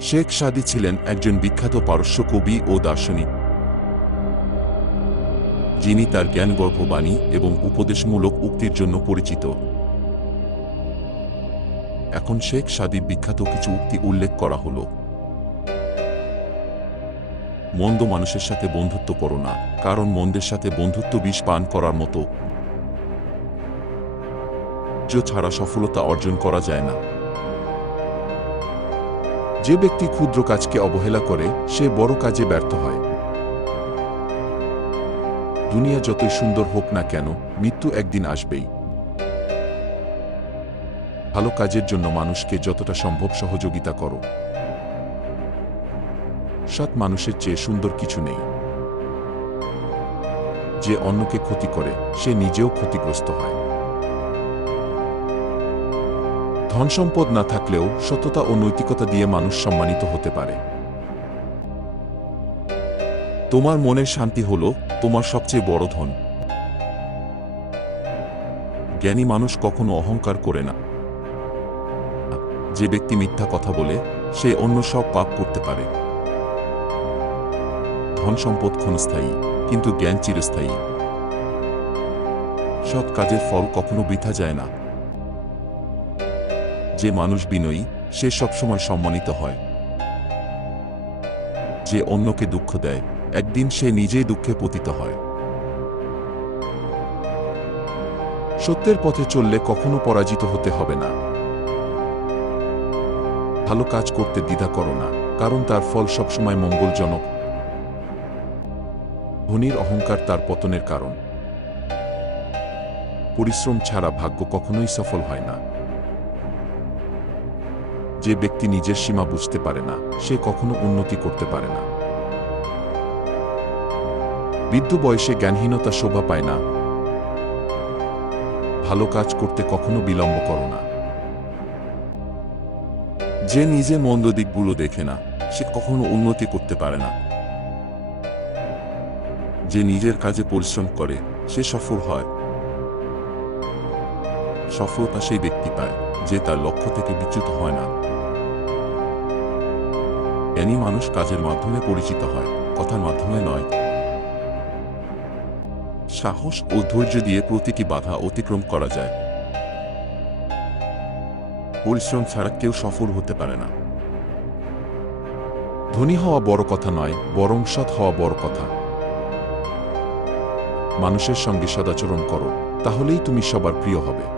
শেখ সাদি ছিলেন একজন বিখ্যাত পারস্য কবি ও দার্শনিক। যিনি তার জ্ঞানগর্ভ বাণী এবং উপদেশমূলক উক্তির জন্য পরিচিত। এখন শেখ সাদির বিখ্যাত কিছু উক্তি উল্লেখ করা হল। মন্দ মানুষের সাথে বন্ধুত্ব করো না, কারণ মন্দের সাথে বন্ধুত্ব বিষ পান করার মতো। ছাড়া সফলতা অর্জন করা যায় না। যে ব্যক্তি ক্ষুদ্র কাজকে অবহেলা করে, সে বড় কাজে ব্যর্থ হয়। দুনিয়া যতই সুন্দর হোক না কেন, মৃত্যু একদিন আসবেই। ভালো কাজের জন্য মানুষকে যতটা সম্ভব সহযোগিতা করো। সৎ মানুষের চেয়ে সুন্দর কিছু নেই। যে অন্যকে ক্ষতি করে, সে নিজেও ক্ষতিগ্রস্ত হয়। ধন সম্পদ না থাকলেও সততা ও নৈতিকতা দিয়ে মানুষ সম্মানিত হতে পারে। তোমার মনের শান্তি হল তোমার সবচেয়ে বড় ধন। জ্ঞানী মানুষ কখনো অহংকার করে না। যে ব্যক্তি মিথ্যা কথা বলে, সে অন্য সব পাপ করতে পারে। ধন সম্পদ ক্ষণস্থায়ী, কিন্তু জ্ঞান চিরস্থায়ী। সৎ কাজের ফল কখনো বৃথা যায় না। যে মানুষ বিনয়ী, সে সবসময় সম্মানিত হয়। যে অন্যকে দুঃখ দেয়, একদিন সে নিজেই দুঃখে পতিত হয়। সত্যের পথে চললে কখনো পরাজিত হতে হবে না। ভালো কাজ করতে দ্বিধা করো না, কারণ তার ফল সবসময় মঙ্গলজনক। ধনির অহংকার তার পতনের কারণ। পরিশ্রম ছাড়া ভাগ্য কখনোই সফল হয় না। যে ব্যক্তি নিজের সীমা বুঝতে পারে না, সে কখনো উন্নতি করতে পারে না। বৃদ্ধ বয়সে জ্ঞানহীনতা শোভা পায় না। ভালো কাজ করতে কখনো বিলম্ব করো না। যে নিজে মন্দ দিকগুলো দেখে না, সে কখনো উন্নতি করতে পারে না। যে নিজের কাজে পরিশ্রম করে, সে সফল হয়। সফলতা সেই ব্যক্তি পায়, যে তার লক্ষ্য থেকে বিচ্যুত হয় না। জ্ঞানী মানুষ কাজের মাধ্যমে পরিচিত হয়, কথার মাধ্যমে নয়। সাহস ও ধৈর্য দিয়ে প্রতিটি বাধা অতিক্রম করা যায়। পরিশ্রম ছাড়া কেউ সফল হতে পারে না। ধনী হওয়া বড় কথা নয়, বরং সৎ হওয়া বড় কথা। মানুষের সঙ্গে সদাচরণ করো, তাহলেই তুমি সবার প্রিয় হবে।